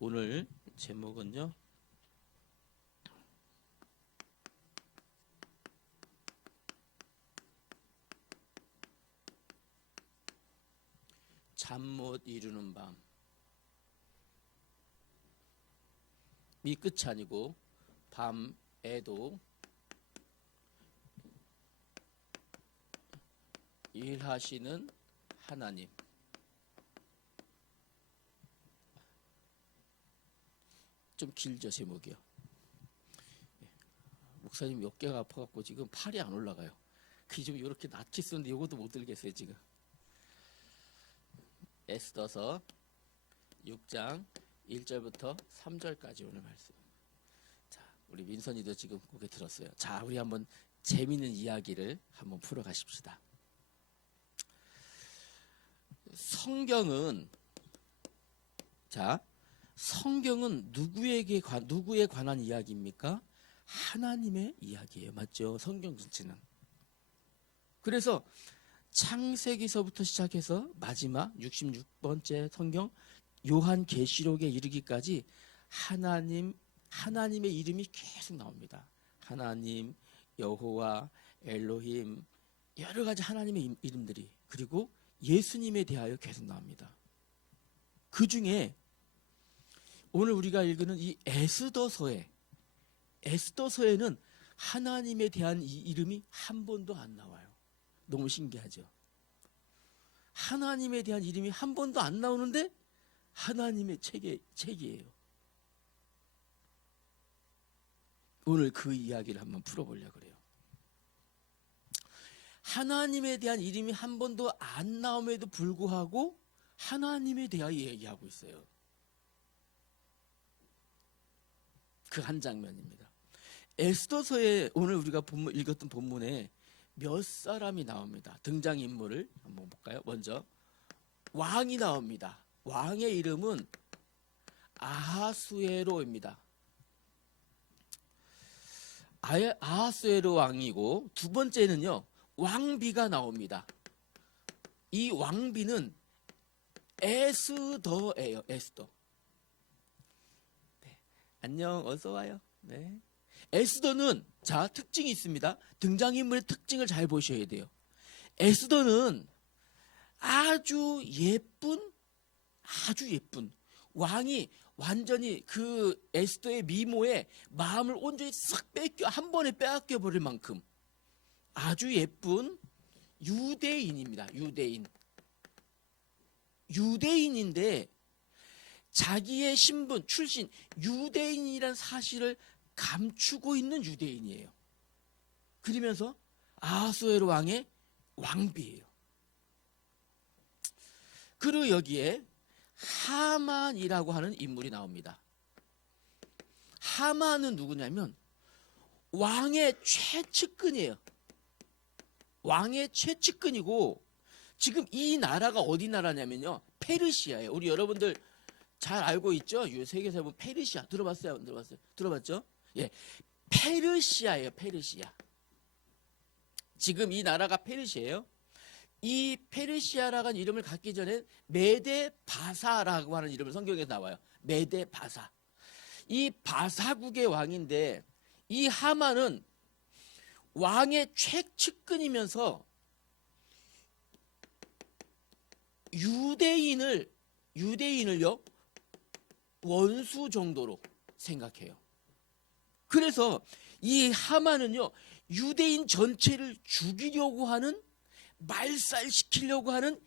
오늘 제목은요. 잠 못 이루는 밤이 끝이 아니고 밤에도 일하시는 하나님. 좀 길죠, 제목이요. 목사님 어깨가 아파갖고 지금 팔이 안 올라가요. 그 좀 이렇게 낫게 쓰는데 이것도 못 들겠어요 지금. 에스더서 6장 1절부터 3절까지 오늘 말씀. 자, 우리 민선이도 지금 고개 들었어요. 자, 우리 한번 재미있는 이야기를 한번 풀어 가십시다. 성경은 누구에 관한 이야기입니까? 하나님의 이야기예요. 맞죠? 성경 전체는. 그래서 창세기서부터 시작해서 마지막 66번째 성경 요한계시록에 이르기까지 하나님의 이름이 계속 나옵니다. 하나님, 여호와, 엘로힘, 여러 가지 하나님의 이름들이, 그리고 예수님에 대하여 계속 나옵니다. 그 중에 오늘 우리가 읽는 이 에스더서에는 하나님에 대한 이 이름이 한 번도 안 나와요. 너무 신기하죠? 하나님에 대한 이름이 한 번도 안 나오는데 하나님의 책이에요. 오늘 그 이야기를 한번 풀어보려고 그래요. 하나님에 대한 이름이 한 번도 안 나옴에도 불구하고 하나님에 대하여 얘기하고 있어요. 그 한 장면입니다. 에스더서에 오늘 우리가 읽었던 본문에 몇 사람이 나옵니다. 등장인물을 한번 볼까요? 먼저 왕이 나옵니다. 왕의 이름은 아하수에로입니다. 아하수에로 왕이고, 두 번째는요, 왕비가 나옵니다. 이 왕비는 에스더예요. 에스더. 네. 안녕, 어서 와요. 네. 에스더는 특징이 있습니다. 등장인물의 특징을 잘 보셔야 돼요. 에스더는 아주 예쁜 왕이 완전히 그 에스더의 미모에 마음을 온전히 싹 한 번에 빼앗겨 버릴 만큼 아주 예쁜 유대인입니다. 유대인인데 자기의 신분, 출신, 유대인이라는 사실을 감추고 있는 유대인이에요. 그러면서 아하수에로 왕의 왕비예요. 그리고 여기에 하만이라고 하는 인물이 나옵니다. 하만은 누구냐면 왕의 최측근이에요. 왕의 최측근이고, 지금 이 나라가 어디 나라냐면요, 페르시아예요. 우리 여러분들 잘 알고 있죠? 세계에서 보면 페르시아 들어봤어요? 안 들어봤어요? 들어봤죠? 예, 페르시아예요. 페르시아. 지금 이 나라가 페르시아예요. 이 페르시아라는 이름을 갖기 전에 메데바사라고 하는 이름을 성경에 나와요. 메데바사. 이 바사국의 왕인데, 이 하만은 왕의 최측근이면서 유대인을요 원수 정도로 생각해요. 그래서 이 하만은요 유대인 전체를 죽이려고 하는, 말살시키려고 하는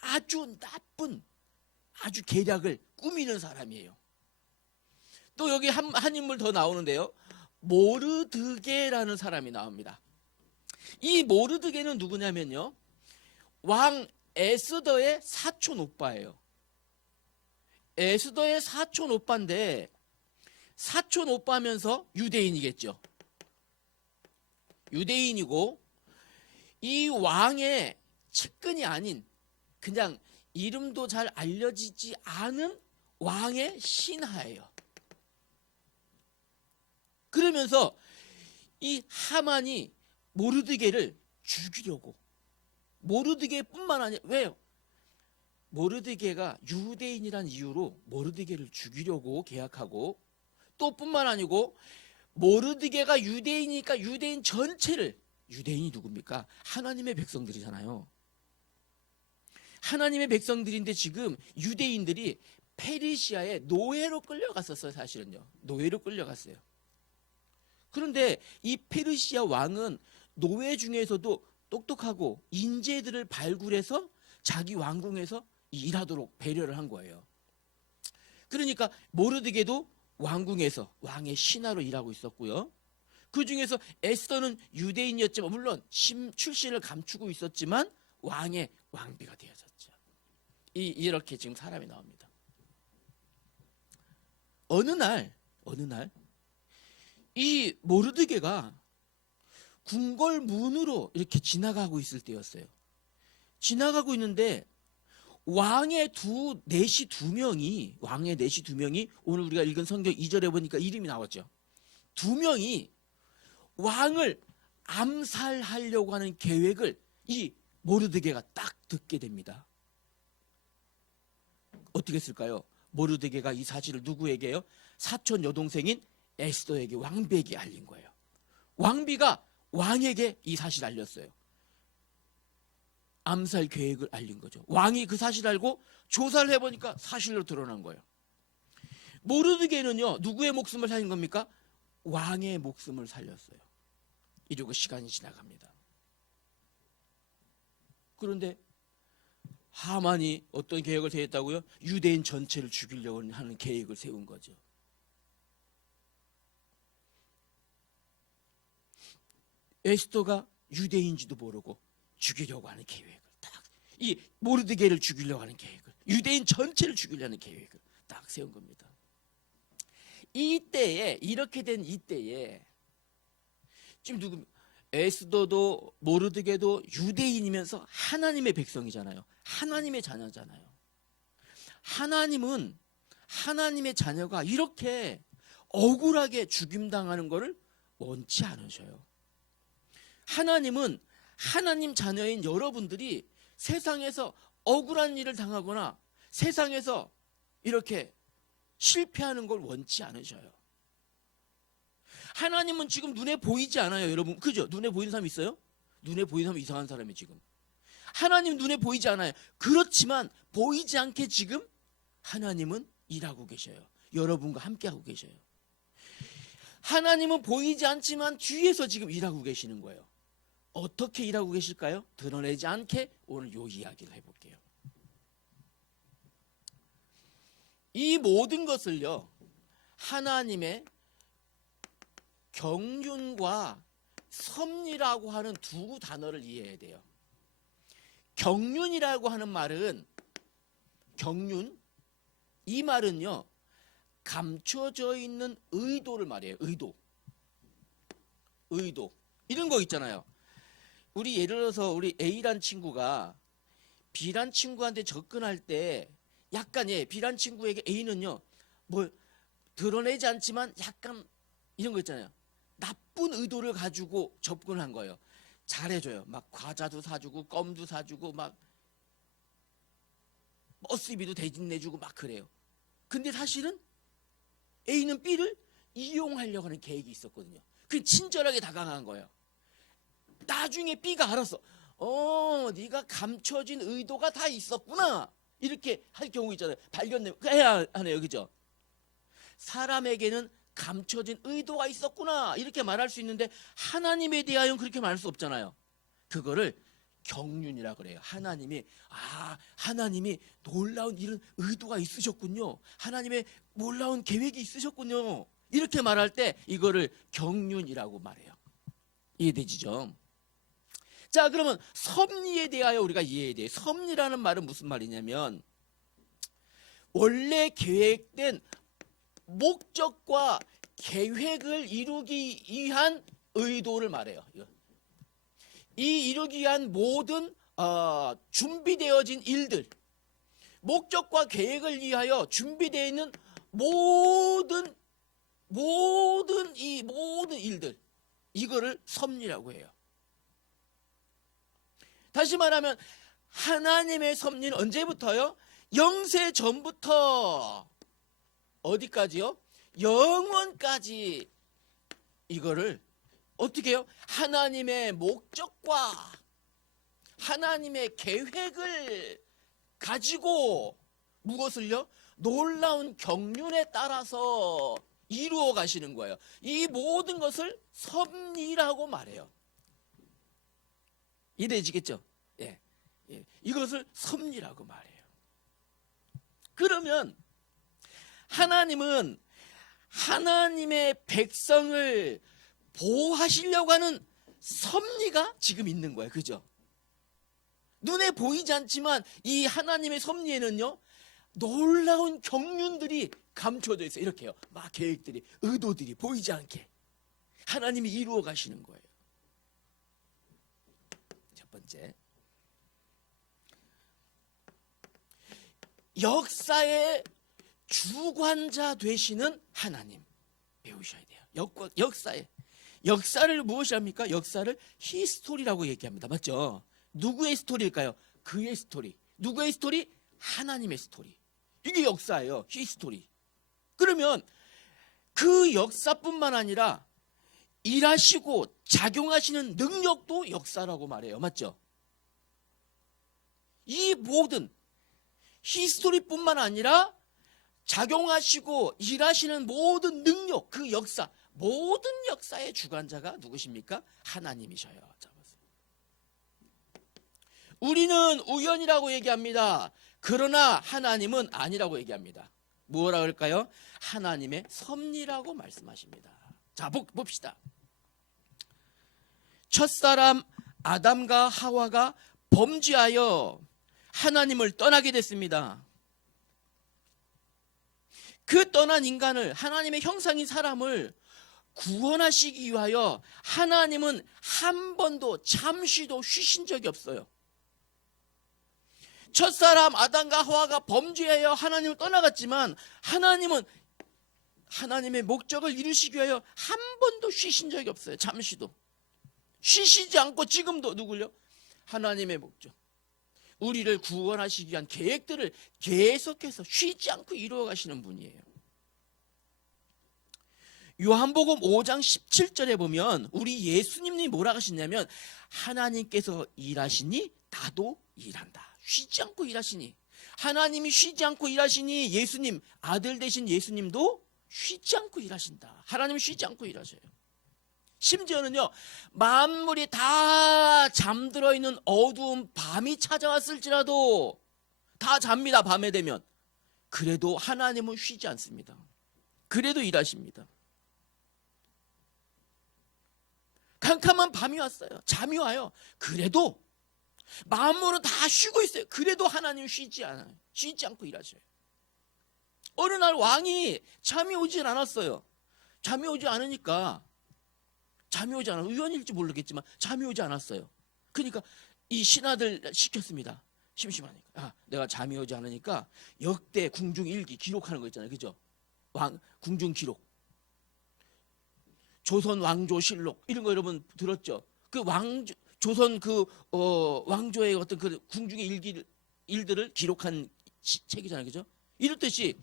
아주 나쁜, 아주 계략을 꾸미는 사람이에요. 또 여기 한 인물 더 나오는데요, 모르드게라는 사람이 나옵니다. 이 모르드게는 누구냐면요, 왕 에스더의 사촌 오빠예요. 에스더의 사촌 오빠인데, 사촌 오빠면서 유대인이겠죠. 유대인이고, 이 왕의 측근이 아닌, 그냥 이름도 잘 알려지지 않은 왕의 신하예요. 그러면서 이 하만이 모르드게를 죽이려고, 모르드게뿐만 아니라, 왜요? 모르드게가 유대인이란 이유로 모르드게를 죽이려고 계약하고, 또 뿐만 아니고 모르드게가 유대인이니까 유대인 전체를, 유대인이 누굽니까? 하나님의 백성들이잖아요. 하나님의 백성들인데 지금 유대인들이 페르시아의 노예로 끌려갔었어요. 사실은요, 노예로 끌려갔어요. 그런데 이 페르시아 왕은 노예 중에서도 똑똑하고 인재들을 발굴해서 자기 왕궁에서 일하도록 배려를 한 거예요. 그러니까 모르드게도 왕궁에서 왕의 신하로 일하고 있었고요. 그 중에서 에스더는 유대인이었지만, 물론 출신을 감추고 있었지만 왕의 왕비가 되어졌죠. 이렇게 지금 사람이 나옵니다. 어느 날 이 모르드게가 궁궐 문으로 이렇게 지나가고 있을 때였어요. 지나가고 있는데 왕의 내시 두 명이 오늘 우리가 읽은 성경 2절에 보니까 이름이 나왔죠. 두 명이 왕을 암살하려고 하는 계획을 이 모르드게가 딱 듣게 됩니다. 어떻게 했을까요? 모르드게가 이 사실을 누구에게요? 사촌 여동생인 에스더에게, 왕비에게 알린 거예요. 왕비가 왕에게 이 사실을 알렸어요. 암살 계획을 알린 거죠. 왕이 그 사실을 알고 조사를 해보니까 사실로 드러난 거예요. 모르드게는요, 누구의 목숨을 살린 겁니까? 왕의 목숨을 살렸어요. 이러고 시간이 지나갑니다. 그런데 하만이 어떤 계획을 세웠다고요? 유대인 전체를 죽이려고 하는 계획을 세운 거죠. 에스더가 유대인지도 모르고 죽이려고 하는 계획을 이 모르드게를 죽이려고 하는 계획을, 유대인 전체를 죽이려는 계획을 딱 세운 겁니다. 이렇게 된 이때에 지금 에스더도 모르드게도 유대인이면서 하나님의 백성이잖아요. 하나님의 자녀잖아요. 하나님은 하나님의 자녀가 이렇게 억울하게 죽임당하는 것을 원치 않으셔요. 하나님은 하나님 자녀인 여러분들이 세상에서 억울한 일을 당하거나 세상에서 이렇게 실패하는 걸 원치 않으셔요. 하나님은 지금 눈에 보이지 않아요, 여러분. 그죠? 눈에 보이는 사람 있어요? 눈에 보이는 사람 이상한 사람이 지금. 하나님 눈에 보이지 않아요. 그렇지만 보이지 않게 지금 하나님은 일하고 계셔요. 여러분과 함께하고 계셔요. 하나님은 보이지 않지만 뒤에서 지금 일하고 계시는 거예요. 어떻게 일하고 계실까요? 드러내지 않게 오늘 요 이야기를 해볼게요. 이 모든 것을요, 하나님의 경륜과 섭리라고 하는 두 단어를 이해해야 돼요. 경륜이라고 하는 말은, 이 말은요, 감춰져 있는 의도를 말해요. 의도. 이런 거 있잖아요. 우리 예를 들어서 우리 A란 친구가 B란 친구한테 접근할 때 약간 B란 친구에게 A는요, 뭐 드러내지 않지만 약간 이런 거 있잖아요. 나쁜 의도를 가지고 접근한 거예요. 잘해줘요. 막 과자도 사주고 껌도 사주고 막 버스비도 대신 내주고 막 그래요. 근데 사실은 A는 B를 이용하려고 하는 계획이 있었거든요. 그 친절하게 다가간 거예요. 나중에 B가 알았어. 네가 감춰진 의도가 다 있었구나. 이렇게 할 경우 있잖아요. 발견해야 하네요. 그죠? 사람에게는 감춰진 의도가 있었구나. 이렇게 말할 수 있는데 하나님에 대하여는 그렇게 말할 수 없잖아요. 그거를 경륜이라 그래요. 하나님이 놀라운 이런 의도가 있으셨군요. 하나님의 놀라운 계획이 있으셨군요. 이렇게 말할 때 이거를 경륜이라고 말해요. 이해되시죠? 자, 그러면 섭리에 대하여 우리가 이해해야 돼요. 섭리라는 말은 무슨 말이냐면 원래 계획된 목적과 계획을 이루기 위한 의도를 말해요. 이루기 위한 모든 준비되어진 일들, 목적과 계획을 위하여 준비되어 있는 모든 일들, 이거를 섭리라고 해요. 다시 말하면 하나님의 섭리는 언제부터요? 영세 전부터 어디까지요? 영원까지. 이거를 어떻게 해요? 하나님의 목적과 하나님의 계획을 가지고 무엇을요? 놀라운 경륜에 따라서 이루어 가시는 거예요. 이 모든 것을 섭리라고 말해요. 이해되시겠죠? 예. 이것을 섭리라고 말해요. 그러면 하나님은 하나님의 백성을 보호하시려고 하는 섭리가 지금 있는 거예요. 그죠? 눈에 보이지 않지만 이 하나님의 섭리에는요, 놀라운 경륜들이 감춰져 있어요. 이렇게요. 막 계획들이, 의도들이 보이지 않게 하나님이 이루어 가시는 거예요. 첫 번째, 역사의 주관자 되시는 하나님 배우셔야 돼요. 역사를 무엇이 합니까? 역사를 히스토리라고 얘기합니다. 맞죠? 누구의 스토리일까요? 그의 스토리. 누구의 스토리? 하나님의 스토리. 이게 역사예요. 히스토리. 그러면 그 역사뿐만 아니라 일하시고 작용하시는 능력도 역사라고 말해요. 맞죠? 이 모든 히스토리뿐만 아니라 작용하시고 일하시는 모든 능력, 그 역사, 모든 역사의 주관자가 누구십니까? 하나님이셔요. 자, 보세요. 우리는 우연이라고 얘기합니다. 그러나 하나님은 아니라고 얘기합니다. 뭐라 그럴까요? 하나님의 섭리라고 말씀하십니다. 자, 봅시다. 첫사람 아담과 하와가 범죄하여 하나님을 떠나게 됐습니다. 그 떠난 인간을, 하나님의 형상인 사람을 구원하시기 위하여 하나님은 한 번도 잠시도 쉬신 적이 없어요. 첫사람 아담과 하와가 범죄하여 하나님을 떠나갔지만 하나님은 하나님의 목적을 이루시기 위하여 한 번도 쉬신 적이 없어요. 잠시도. 쉬시지 않고 지금도 누굴요? 하나님의 목적, 우리를 구원하시기 위한 계획들을 계속해서 쉬지 않고 이루어 가시는 분이에요. 요한복음 5장 17절에 보면 우리 예수님이 뭐라고 하시냐면, 하나님께서 일하시니 나도 일한다. 쉬지 않고 일하시니, 하나님이 쉬지 않고 일하시니 예수님, 아들 되신 예수님도 쉬지 않고 일하신다. 하나님은 쉬지 않고 일하셔요. 심지어는요, 만물이 다 잠들어 있는 어두운 밤이 찾아왔을지라도 다 잡니다. 밤에 되면. 그래도 하나님은 쉬지 않습니다. 그래도 일하십니다. 캄캄한 밤이 왔어요. 잠이 와요. 그래도 만물은 다 쉬고 있어요. 그래도 하나님은 쉬지 않아요. 쉬지 않고 일하셔요. 어느 날 왕이 잠이 오질 않았어요. 잠이 오지 않으니까, 우연일지 모르겠지만 잠이 오지 않았어요. 그러니까 이 신하들 시켰습니다. 심심하니까. 내가 잠이 오지 않으니까 역대 궁중 일기 기록하는 거 있잖아요. 그죠? 궁중 기록. 조선 왕조실록 이런 거 여러분 들었죠? 그 조선 왕조의 어떤 그 궁중의 일들을 기록한 책이잖아요. 그죠? 이렇듯이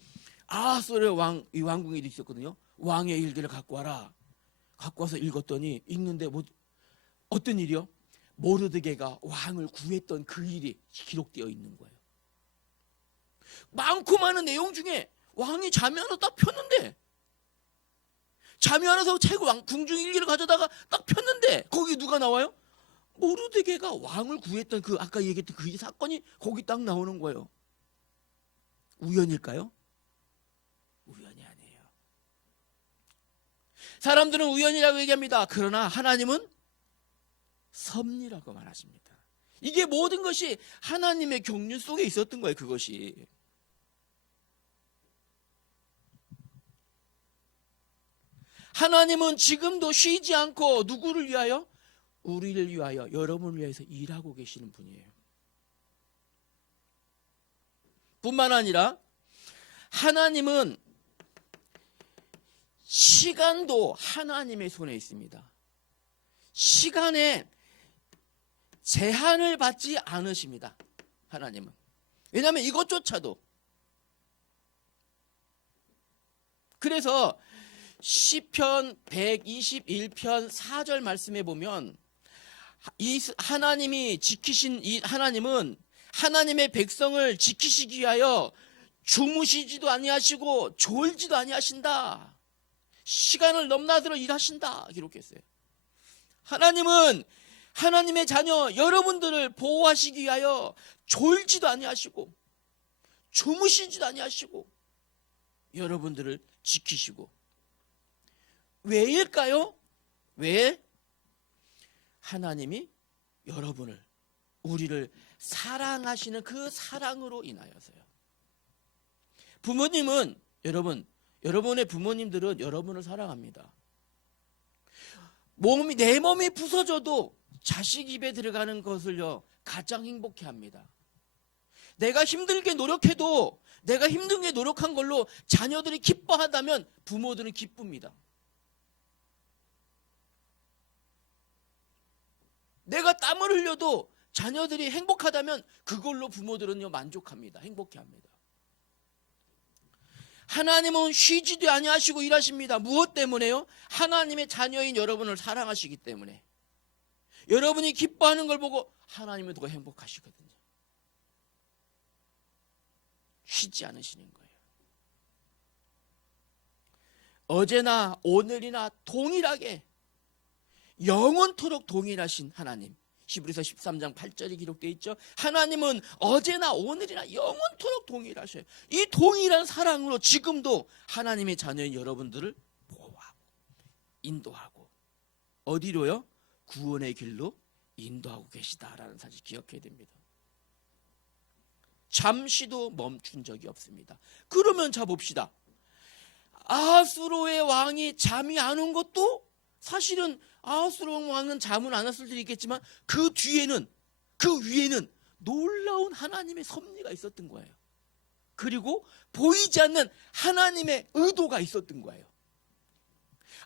아하스웨르 이 왕궁에도 있었거든요. 왕의 일기를 갖고 와라. 갖고 와서 읽었더니, 읽는데 어떤 일이요? 모르드게가 왕을 구했던 그 일이 기록되어 있는 거예요. 많고 많은 내용 중에 왕이 잠이 안 와서 딱 폈는데, 잠이 안 와서 궁중 일기를 가져다가 딱 폈는데 거기 누가 나와요? 모르드게가 왕을 구했던 그 아까 얘기했던 그 사건이 거기 딱 나오는 거예요. 우연일까요? 우연이 아니에요. 사람들은 우연이라고 얘기합니다. 그러나 하나님은 섭리라고 말하십니다. 이게 모든 것이 하나님의 경륜 속에 있었던 거예요. 그것이. 하나님은 지금도 쉬지 않고 누구를 위하여? 우리를 위하여, 여러분을 위해서 일하고 계시는 분이에요. 뿐만 아니라 하나님은 시간도 하나님의 손에 있습니다. 시간에 제한을 받지 않으십니다. 하나님은. 왜냐하면 이것조차도. 그래서 시편 121편 4절 말씀에 보면 이 하나님이 지키신 이 하나님은 하나님의 백성을 지키시기 위하여 주무시지도 아니하시고 졸지도 아니하신다. 시간을 넘나들어 일하신다 기록했어요. 하나님은 하나님의 자녀 여러분들을 보호하시기 위하여 졸지도 아니하시고 주무시지도 아니하시고 여러분들을 지키시고. 왜일까요? 왜? 하나님이 여러분을, 우리를 사랑하시는 그 사랑으로 인하여서요. 부모님은 여러분의 부모님들은 여러분을 사랑합니다. 내 몸이 부서져도 자식 입에 들어가는 것을요 가장 행복해합니다. 내가 힘들게 노력해도 내가 힘들게 노력한 걸로 자녀들이 기뻐한다면 부모들은 기쁩니다. 내가 땀을 흘려도 자녀들이 행복하다면 그걸로 부모들은요 만족합니다. 행복해합니다. 하나님은 쉬지도 아니하시고 일하십니다. 무엇 때문에요? 하나님의 자녀인 여러분을 사랑하시기 때문에. 여러분이 기뻐하는 걸 보고 하나님은 더 행복하시거든요. 쉬지 않으시는 거예요. 어제나 오늘이나 동일하게 영원토록 동일하신 하나님. 히브리서 13장 8절이 기록되어 있죠. 하나님은 어제나 오늘이나 영원토록 동일하셔요. 이 동일한 사랑으로 지금도 하나님의 자녀인 여러분들을 보호하고 인도하고 어디로요? 구원의 길로 인도하고 계시다라는 사실 기억해야 됩니다. 잠시도 멈춘 적이 없습니다. 그러면 자 봅시다. 아하스로의 왕이 잠이 안 온 것도 사실은 아하스로 왕은 잠은 안 왔을 수도 있겠지만 그 뒤에는, 그 위에는 놀라운 하나님의 섭리가 있었던 거예요. 그리고 보이지 않는 하나님의 의도가 있었던 거예요.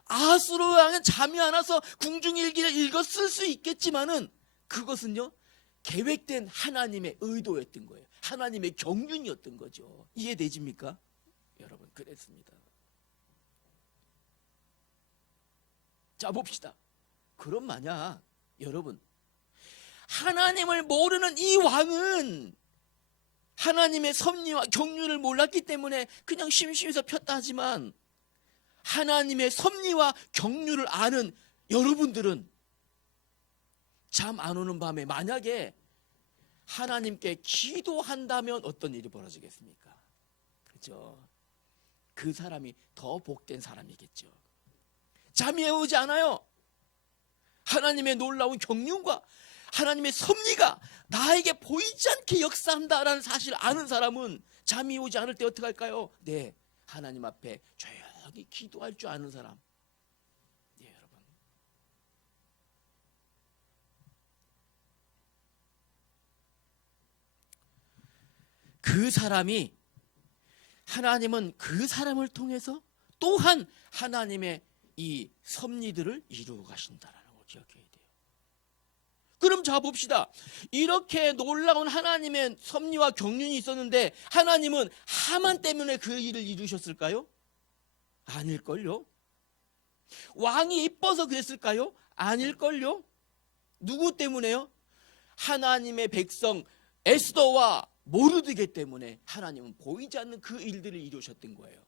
아하스로 왕은 잠이 안 와서 궁중일기를 읽었을 수 있겠지만은 그것은요 계획된 하나님의 의도였던 거예요. 하나님의 경륜이었던 거죠. 이해되십니까? 여러분 그랬습니다. 자 봅시다. 그럼 만약 여러분 하나님을 모르는 이 왕은 하나님의 섭리와 경륜을 몰랐기 때문에 그냥 심심해서 폈다 하지만 하나님의 섭리와 경륜을 아는 여러분들은 잠 안 오는 밤에 만약에 하나님께 기도한다면 어떤 일이 벌어지겠습니까? 그렇죠? 그 사람이 더 복된 사람이겠죠. 잠이 오지 않아요. 하나님의 놀라운 경륜과 하나님의 섭리가 나에게 보이지 않게 역사한다라는 사실을 아는 사람은 잠이 오지 않을 때 어떻게 할까요? 네, 하나님 앞에 조용히 기도할 줄 아는 사람. 네, 여러분. 그 사람이, 하나님은 그 사람을 통해서 또한 하나님의 이 섭리들을 이루어 가신다라는 걸 기억해야 돼요. 그럼 자 봅시다. 이렇게 놀라운 하나님의 섭리와 경륜이 있었는데 하나님은 하만 때문에 그 일을 이루셨을까요? 아닐걸요. 왕이 이뻐서 그랬을까요? 아닐걸요. 누구 때문에요? 하나님의 백성 에스더와 모르드게 때문에 하나님은 보이지 않는 그 일들을 이루셨던 거예요.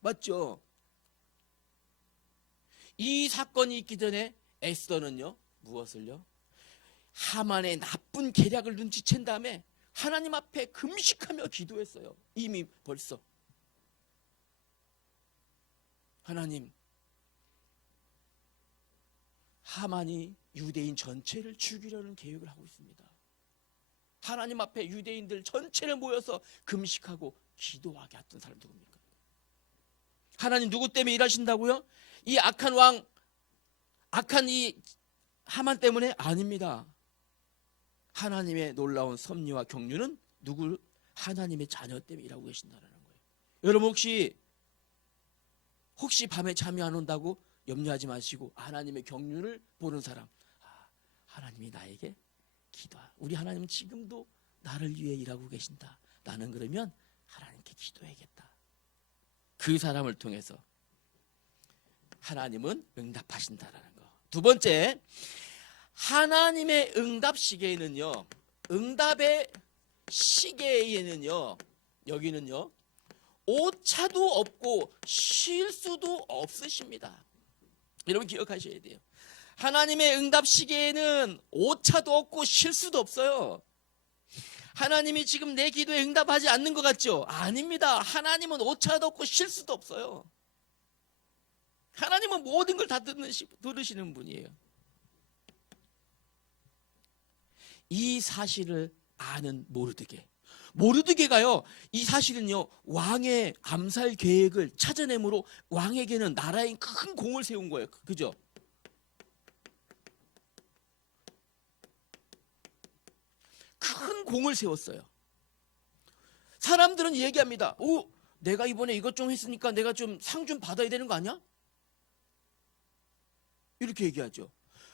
맞죠? 이 사건이 있기 전에 에스더는요 무엇을요? 하만의 나쁜 계략을 눈치챈 다음에 하나님 앞에 금식하며 기도했어요. 이미 벌써 하나님, 하만이 유대인 전체를 죽이려는 계획을 하고 있습니다. 하나님 앞에 유대인들 전체를 모여서 금식하고 기도하게 했던 사람 누굽니까? 하나님 누구 때문에 일하신다고요? 이 악한 왕, 악한 이 하만 때문에? 아닙니다. 하나님의 놀라운 섭리와 경륜은 누구? 하나님의 자녀 때문에 일하고 계신다는 거예요. 여러분 혹시 밤에 잠이 안 온다고 염려하지 마시고 하나님의 경륜을 보는 사람, 하나님이 나에게 우리 하나님은 지금도 나를 위해 일하고 계신다. 나는 그러면 하나님께 기도해야겠다. 그 사람을 통해서 하나님은 응답하신다라는 거. 두 번째, 하나님의 응답 시계에는요, 응답의 시계에는요, 여기는요, 오차도 없고 실수도 없으십니다. 여러분 기억하셔야 돼요. 하나님의 응답 시계에는 오차도 없고 실수도 없어요. 하나님이 지금 내 기도에 응답하지 않는 것 같죠? 아닙니다. 하나님은 오차도 없고 실수도 없어요. 하나님은 모든 걸 다 들으시는 분이에요. 이 사실을 아는 모르드게가요, 이 사실은요, 왕의 암살 계획을 찾아내므로 왕에게는 나라에 큰 공을 세운 거예요. 그죠? 큰 공을 세웠어요. 사람들은 얘기합니다. 오, 내가 이번에 이것 좀 했으니까 내가 좀 상 좀 받아야 되는 거 아니야? 이렇게 얘기하죠.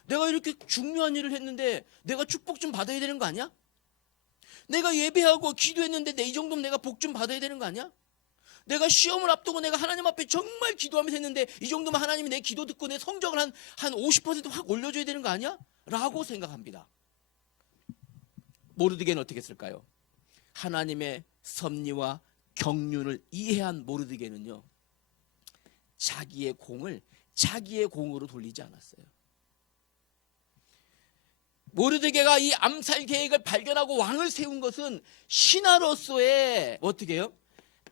내가 이렇게 중요한 일을 했는데 내가 축복 좀 받아야 되는 거 아니야? 내가 예배하고 기도했는데 이 정도면 내가 복 좀 받아야 되는 거 아니야? 내가 시험을 앞두고 내가 하나님 앞에 정말 기도하면서 했는데 이 정도면 하나님이 내 기도 듣고 내 성적을 한 50% 확 올려줘야 되는 거 아니야? 라고 생각합니다. 모르드게는 어떻게 했을까요? 하나님의 섭리와 경륜을 이해한 모르드게는요, 자기의 공을 자기의 공으로 돌리지 않았어요. 모르드게가 이 암살 계획을 발견하고 왕을 세운 것은 신하로서의 어떻게 해요?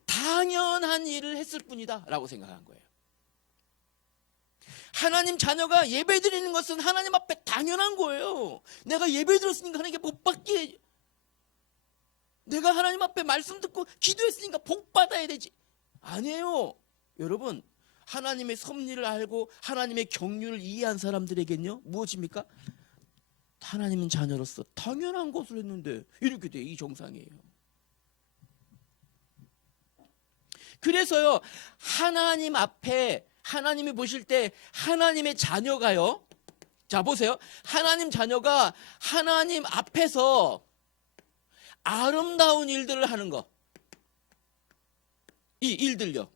당연한 일을 했을 뿐이다 라고 생각한 거예요. 하나님 자녀가 예배 드리는 것은 하나님 앞에 당연한 거예요. 내가 예배 드렸으니까 하나님께 복 받게, 내가 하나님 앞에 말씀 듣고 기도했으니까 복 받아야 되지. 아니에요. 여러분, 하나님의 섭리를 알고 하나님의 경륜을 이해한 사람들에겐요, 무엇입니까? 하나님은 자녀로서 당연한 것을 했는데 이렇게 돼. 이 정상이에요. 그래서요, 하나님 앞에, 하나님이 보실 때 하나님의 자녀가요, 자 보세요, 하나님 자녀가 하나님 앞에서 아름다운 일들을 하는 거, 이 일들요,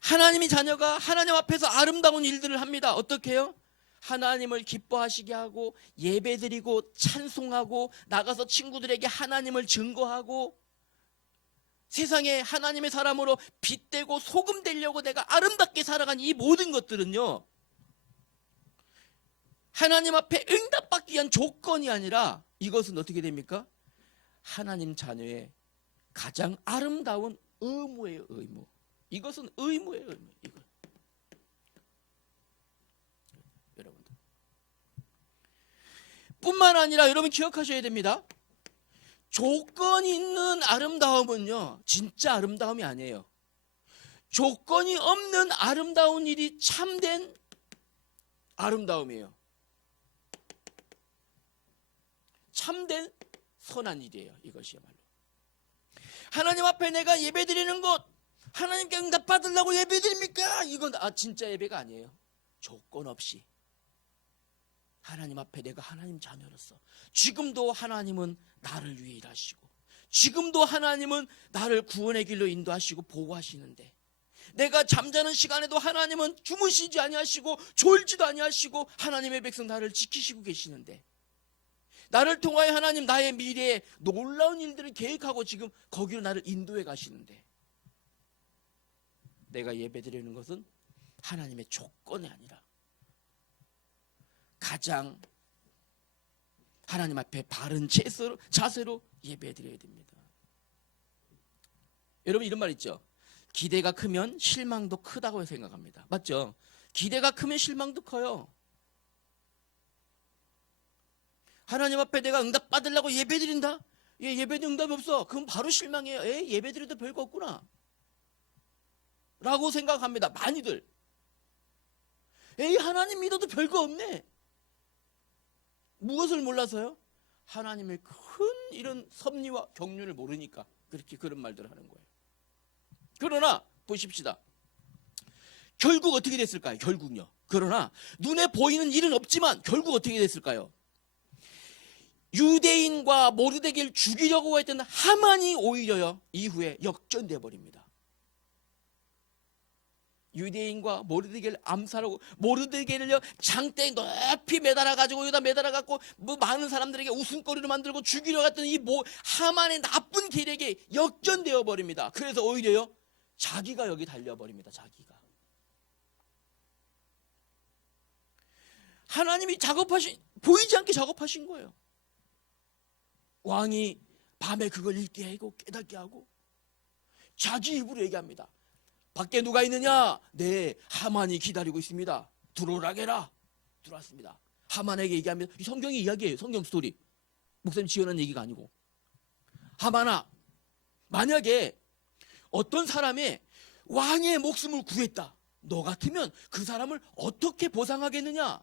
하나님의 자녀가 하나님 앞에서 아름다운 일들을 합니다. 어떻게 해요? 하나님을 기뻐하시게 하고 예배드리고 찬송하고 나가서 친구들에게 하나님을 증거하고 세상에 하나님의 사람으로 빛되고 소금 되려고 내가 아름답게 살아간 이 모든 것들은요, 하나님 앞에 응답받기 위한 조건이 아니라 이것은 어떻게 됩니까? 하나님 자녀의 가장 아름다운 의무예요. 의무. 이것은 의무예요. 의무. 이거. 여러분들 뿐만 아니라 여러분 기억하셔야 됩니다. 조건이 있는 아름다움은요, 진짜 아름다움이 아니에요. 조건이 없는 아름다운 일이 참된 아름다움이에요. 참된 선한 일이에요. 이것이야말로 하나님 앞에 내가 예배드리는 것, 하나님께 응답 받으려고 예배드립니까? 이건 진짜 예배가 아니에요. 조건 없이 하나님 앞에 내가 하나님 자녀로서 지금도 하나님은 나를 위해 일하시고 지금도 하나님은 나를 구원의 길로 인도하시고 보호하시는데, 내가 잠자는 시간에도 하나님은 주무시지 아니하시고 졸지도 아니하시고 하나님의 백성 나를 지키시고 계시는데, 나를 통하여 하나님 나의 미래에 놀라운 일들을 계획하고 지금 거기로 나를 인도해 가시는데, 내가 예배드리는 것은 하나님의 조건이 아니라 가장 하나님 앞에 바른 자세로 예배드려야 됩니다. 여러분 이런 말 있죠? 기대가 크면 실망도 크다고 생각합니다. 맞죠? 기대가 크면 실망도 커요. 하나님 앞에 내가 응답 받으려고 예배드린다? 예배도 응답이 없어. 그럼 바로 실망해요. 예배드려도 별거 없구나 라고 생각합니다. 많이들. 하나님 믿어도 별거 없네. 무엇을 몰라서요? 하나님의 큰 이런 섭리와 경륜을 모르니까 그렇게 그런 말들을 하는 거예요. 그러나 보십시다. 결국 어떻게 됐을까요? 결국요. 그러나 눈에 보이는 일은 없지만 결국 어떻게 됐을까요? 유대인과 모르드게를 죽이려고 했던 하만이 오히려요 이후에 역전되어 버립니다. 유대인과 모르드게를 암살하고 모르드게를요 장대에 높이 매달아 가지고 여기다 매달아 갖고 뭐 많은 사람들에게 웃음거리로 만들고 죽이려 갔던 이 하만의 나쁜 계략에 역전되어 버립니다. 그래서 오히려요 자기가 여기 달려 버립니다. 자기가. 하나님이 보이지 않게 작업하신 거예요. 왕이 밤에 그걸 읽게 하고 깨닫게 하고 자기 입으로 얘기합니다. 밖에 누가 있느냐? 네, 하만이 기다리고 있습니다. 들어오라게라. 들어왔습니다. 하만에게 얘기합니다. 이 성경의 이야기예요. 성경 스토리. 목사님 지어낸 얘기가 아니고. 하만아, 만약에 어떤 사람이 왕의 목숨을 구했다. 너 같으면 그 사람을 어떻게 보상하겠느냐?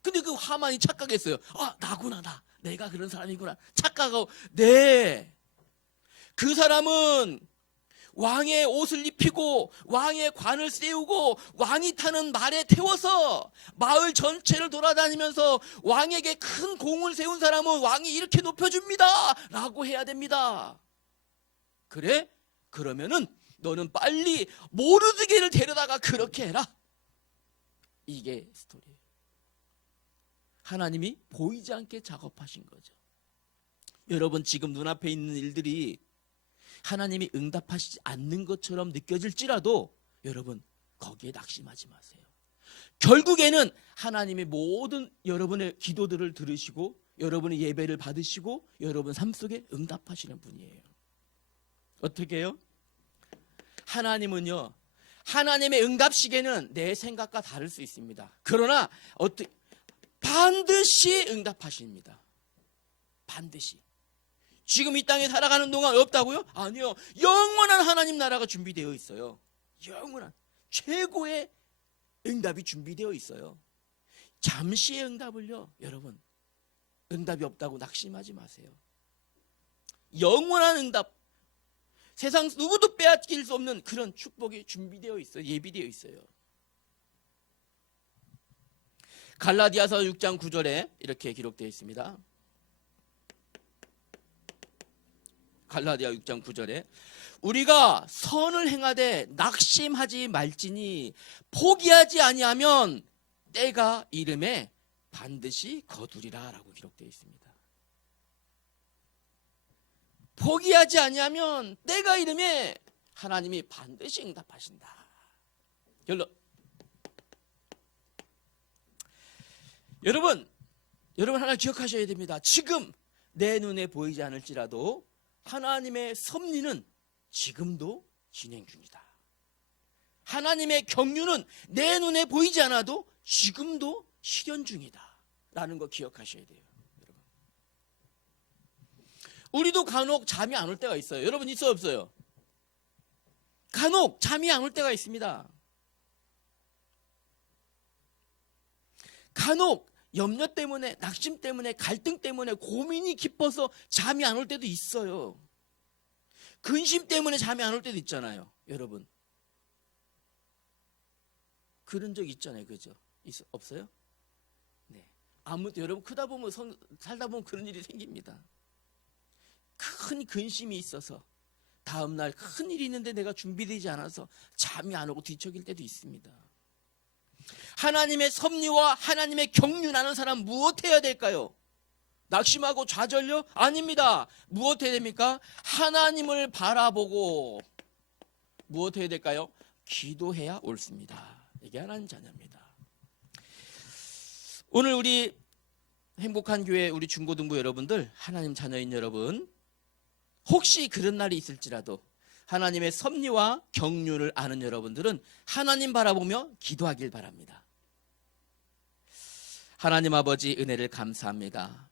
근데 그 하만이 착각했어요. 아, 나구나, 나. 내가 그런 사람이구나. 착각하고, 네. 그 사람은 왕의 옷을 입히고 왕의 관을 세우고 왕이 타는 말에 태워서 마을 전체를 돌아다니면서 왕에게 큰 공을 세운 사람은 왕이 이렇게 높여줍니다 라고 해야 됩니다. 그래? 그러면은 너는 빨리 모르드게를 데려다가 그렇게 해라. 이게 스토리예요. 하나님이 보이지 않게 작업하신 거죠. 여러분 지금 눈앞에 있는 일들이 하나님이 응답하시지 않는 것처럼 느껴질지라도 여러분 거기에 낙심하지 마세요. 결국에는 하나님이 모든 여러분의 기도들을 들으시고 여러분의 예배를 받으시고 여러분 삶 속에 응답하시는 분이에요. 어떻게 해요? 하나님은요 하나님의 응답 시계는 내 생각과 다를 수 있습니다. 그러나 반드시 응답하십니다. 반드시. 지금 이 땅에 살아가는 동안 없다고요? 아니요. 영원한 하나님 나라가 준비되어 있어요. 영원한 최고의 응답이 준비되어 있어요. 잠시의 응답을요 여러분 응답이 없다고 낙심하지 마세요. 영원한 응답, 세상 누구도 빼앗길 수 없는 그런 축복이 준비되어 있어요. 예비되어 있어요. 갈라디아서 6장 9절에 이렇게 기록되어 있습니다. 갈라디아 6장 9절에 우리가 선을 행하되 낙심하지 말지니 포기하지 아니하면 때가 이름에 반드시 거두리라 라고 기록되어 있습니다. 포기하지 아니하면 때가 이름에 하나님이 반드시 응답하신다. 결론. 여러분 하나 기억하셔야 됩니다. 지금 내 눈에 보이지 않을지라도 하나님의 섭리는 지금도 진행 중이다. 하나님의 경륜은 내 눈에 보이지 않아도 지금도 실현 중이다 라는 거 기억하셔야 돼요. 여러분. 우리도 간혹 잠이 안 올 때가 있어요. 여러분 있어요 없어요? 간혹 잠이 안 올 때가 있습니다. 간혹 염려 때문에, 낙심 때문에, 갈등 때문에, 고민이 깊어서 잠이 안 올 때도 있어요. 근심 때문에 잠이 안 올 때도 있잖아요. 여러분 그런 적 있잖아요. 그죠? 없어요? 네. 아무튼 여러분 살다 보면 그런 일이 생깁니다. 큰 근심이 있어서 다음날 큰 일이 있는데 내가 준비되지 않아서 잠이 안 오고 뒤척일 때도 있습니다. 하나님의 섭리와 하나님의 경륜하는 사람 무엇 해야 될까요? 낙심하고 좌절요? 아닙니다. 무엇 해야 됩니까? 하나님을 바라보고 무엇 해야 될까요? 기도해야 옳습니다. 이게 하나님 자녀입니다. 오늘 우리 행복한 교회 우리 중고등부 여러분들, 하나님 자녀인 여러분, 혹시 그런 날이 있을지라도 하나님의 섭리와 경륜을 아는 여러분들은 하나님 바라보며 기도하길 바랍니다. 하나님 아버지 은혜를 감사합니다.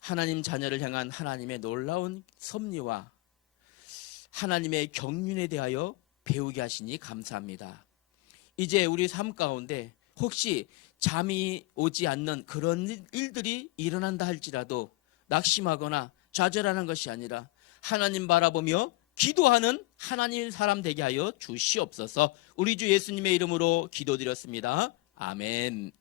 하나님 자녀를 향한 하나님의 놀라운 섭리와 하나님의 경륜에 대하여 배우게 하시니 감사합니다. 이제 우리 삶 가운데 혹시 잠이 오지 않는 그런 일들이 일어난다 할지라도 낙심하거나 좌절하는 것이 아니라 하나님 바라보며 기도하는 하나님 사람 되게 하여 주시옵소서. 우리 주 예수님의 이름으로 기도드렸습니다. 아멘.